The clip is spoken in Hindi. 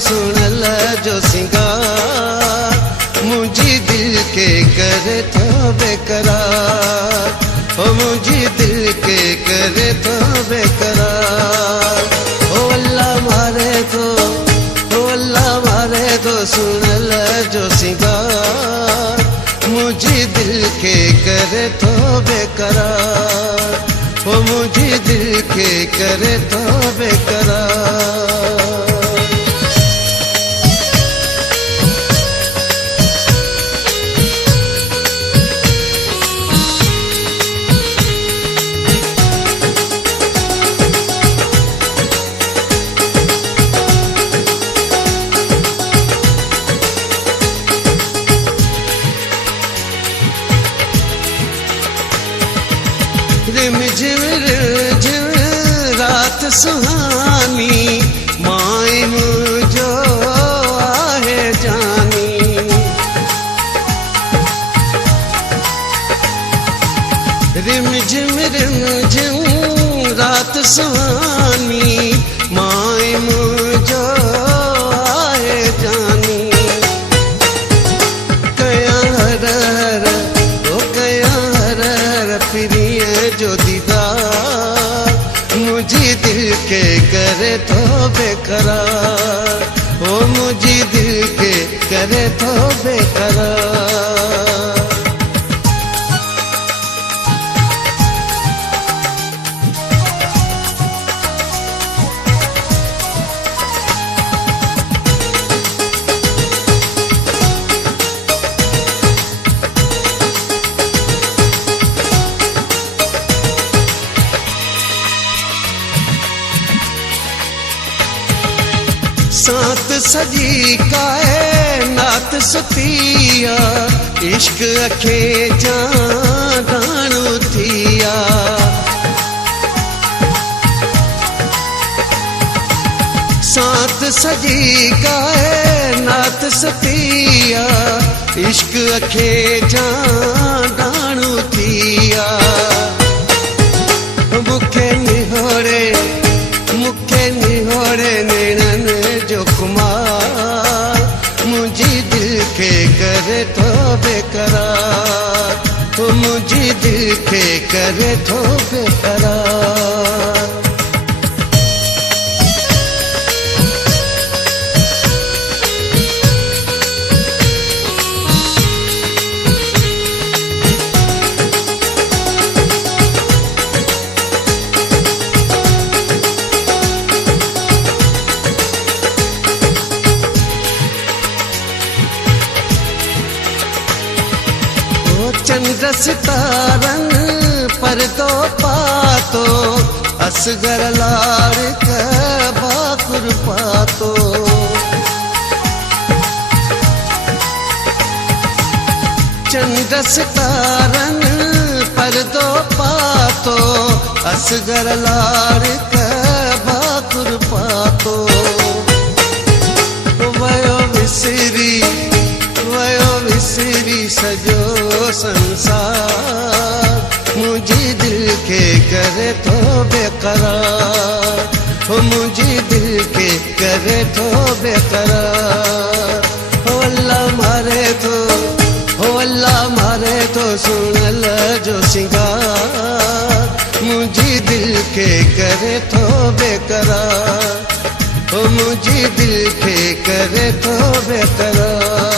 सुन ल जो सिंगार, मुझी दिल के करे तो बेकरार, ओ मुझी दिल के करे तो बेकरार। ओ अल्लाह मारे तो, ओ अल्लाह मारे तो सुन ल जो सिंगार, मुझे दिल के करे तो बेकरार, ओ मुझे दिल के करे तो बेकरार। रिमझिम रिमझिम रात सुहानी, माए मुझो आहे जानी। रिमझिम रिमझिम रात सुहानी, माए मुझो आहे जानी। कया हर हर ओ कया हर हर फिरी जो दीदार, मुझे दिल के करे तो बेकरार, ओ मुझे दिल के करे तो बेकरार। सात सजी कायनात सुतिया, इश्क अखे जान थिया। सात सजी कायनात सुतिया, इश्क अखे जान थिया। मुखे निहोरे नैनन जो कुमार, मुझे दिल के करे तो बेकरार, तो मुझे दिल के करे तो बेकरार। चंद्र सितारन पर दो पातो, असगर लाड़ का बाकुर पातो। चंद्र सितारन पर दो पातो, असगर लाड़ का बाकुर पातो। वयो विसरी सजो संसार, मुझे दिल के करे तो बेकरार, हो मुझे दिल के करे तो बेकरार। हो अल्लाह मारे तो, हो अल्लाह मारे तो सुन ल जो सिंगार, मुझे दिल के करे तो बेकरार, हो मुझे दिल के करे तो बेकरार।